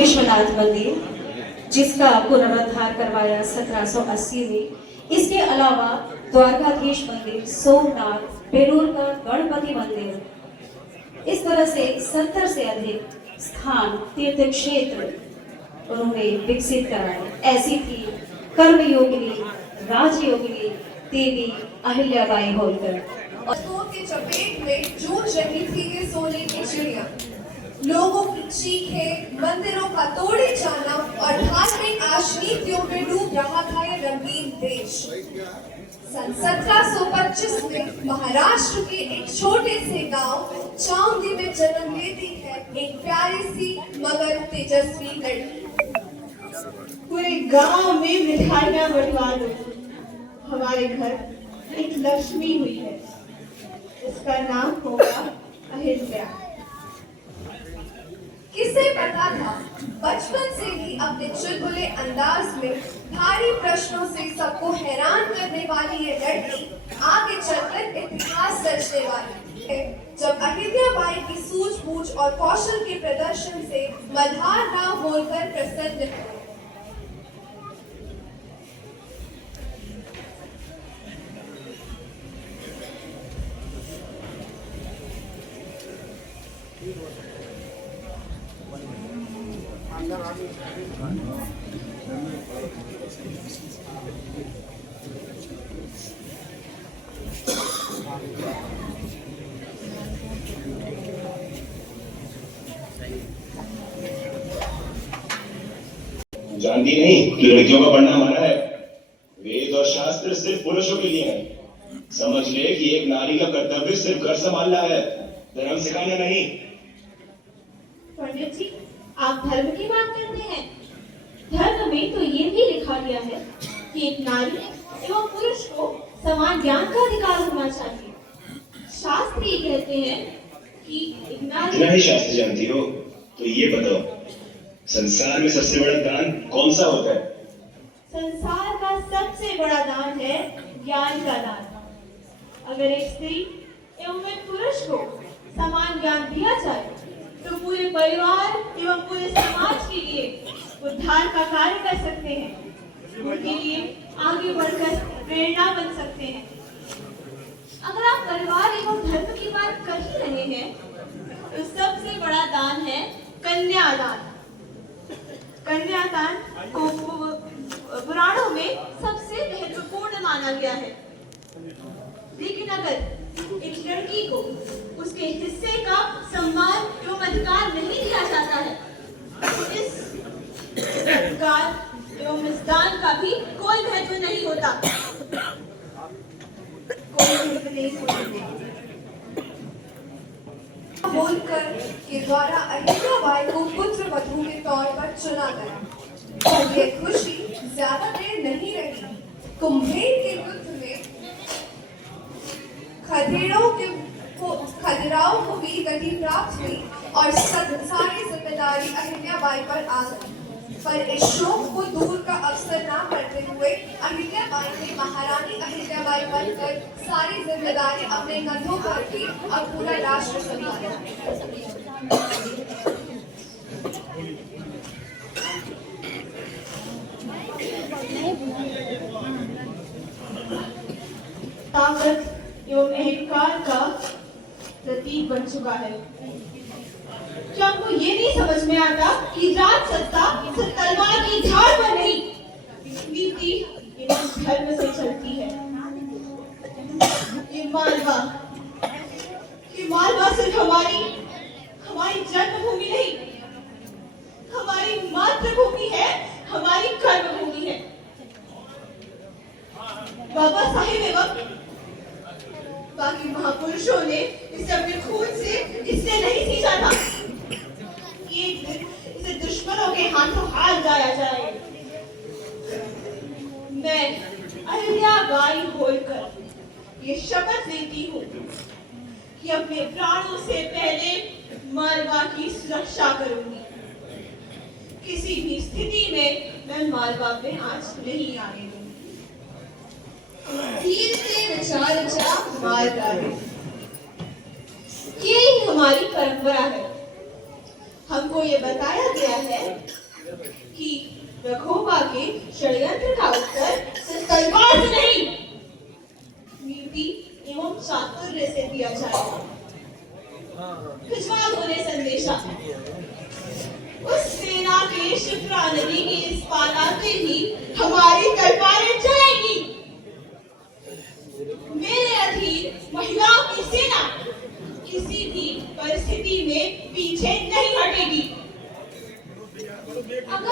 विश्वनाथ मंदिर, जिसका पुनरुद्धार करवाया 1780 में। इसके अलावा द्वारकाधीश मंदिर, सोमनाथ, बेलूर का गणपति मंदिर, इस तरह से 70 से अधिक स्थान तीर्थ क्षेत्र उन्होंने विकसित कराए। ऐसी थी कर्मयोगिनी राजयोगिनी देवी अहिल्याबाई होलकर। के चपेट में जूझ रही थी ये सोने की चिड़िया। लोगों की चीखें, मंदिरों का तोड़े जाना और धार्मिक आशनीतियों में डूब रहा था ये रंगीन देश। सन 1725 में महाराष्ट्र के एक छोटे से गांव चांदी में जन्म लेती है एक प्यारी सी मगर तेजस्वी लड़की। पूरे गांव में मिठाइयां बंटवा दो। हमारे घर एक लक्ष्मी हुई है, उसका नाम होगा अहिल्या। किसे पता था बचपन से ही अपने चुलबुले अंदाज में भारी प्रश्नों से सबको हैरान करने वाली ये लड़की आगे चलकर इतिहास रचने वाली है। जब अहिल्याबाई की सूझबूझ और कौशल के प्रदर्शन से मल्हार राव होलकर प्रसन्न हुए। जानती नहीं कि लड़कियों का पढ़ना हमारा है। वेद और शास्त्र सिर्फ पुरुषों के लिए है। समझ ले कि एक नारी का कर्तव्य सिर्फ घर संभालना है, धर्म सिखाना नहीं। पंडित जी, आप धर्म की बात करते हैं। धर्म में तो ये भी लिखा गया है कि एक नारी एवं पुरुष को समान ज्ञान का अधिकार होना चाहिए। शास्त्र ये कहते हैं कि एक नारी। इतना ही शास्त्र जानती हो तो ये बताओ, संसार में सबसे बड़ा दान कौन सा होता है? संसार का सबसे बड़ा दान है ज्ञान का दान। अगर एक स्त्री एवं एक पुरुष को समान ज्ञान दिया जाए तो पूरे परिवार एवं पूरे समाज के लिए उद्धार का कार्य कर सकते हैं, उनके लिए आगे बढ़कर प्रेरणा बन सकते हैं। अगर आप परिवार एवं धर्म की बात कर ही रहे हैं तो सबसे बड़ा दान है कन्यादान। कन्यादान को पुराणों में सबसे महत्वपूर्ण माना गया है। लेकिन अगर एक लड़की को उसके हिस्से का सम्मान एवं अधिकार नहीं दिया जाता है तो इस अधिकार एवं इस दान का भी कोई महत्व नहीं होता। कोई महत्व नहीं होता। होलकर के द्वारा अहिल्याबाई को पुत्र वधू के तौर पर चुना गया और ये खुशी ज्यादा देर नहीं रही। कुंभेर के युद्ध में खदेराओं को भी गति प्राप्त हुई और सारी जिम्मेदारी अहिल्याबाई पर आ गई। पर इस शोक को दूर का अवसर ना करते हुए अहिल्याबाई ने महारानी अहिल्याबाई बनकर सारी जिम्मेदारी अपने कंधों पर की और पूरा राष्ट्र संभाला। ताकत एवं अहंकार का प्रतीक बन चुका है। क्या आपको ये नहीं समझ में आता कि राज सत्ता सिर्फ तलवार की धार पर नहीं, नीति एवं धर्म से चलती है। ये मालवा सिर्फ हमारी जन्मभूमि नहीं, हमारी मातृभूमि है, हमारी कर्मभूमि है। बाबा साहेब एवं बाकी महापुरुषों ने इसे अपने खून से इससे नहीं सींचा था कि एक दिन इसे दुश्मनों के हाथों हार जाया जाए। मैं अहिल्याबाई होलकर ये शपथ लेती हूँ कि अपने प्राणों से पहले मालवा की सुरक्षा करूंगी। किसी भी स्थिति में मैं मालवा में आंच नहीं आने दूंगी। धीरे से विचार मार डाले, यही हमारी परंपरा है। हमको ये बताया गया है रखोबा के षड्यंत्र का उत्तर सिर्फ तलवार से नहीं, नीति एवं चातुर्य से दिया जाएगा। भिजवा दो उन्हें संदेशा। उस सेना के शिप्रा नदी के इस पार आते ही हमारी तलवारें चलेंगी। मेरे अधीन महिलाओं की सेना किसी भी परिस्थिति में पीछे नहीं हटेगी। अगर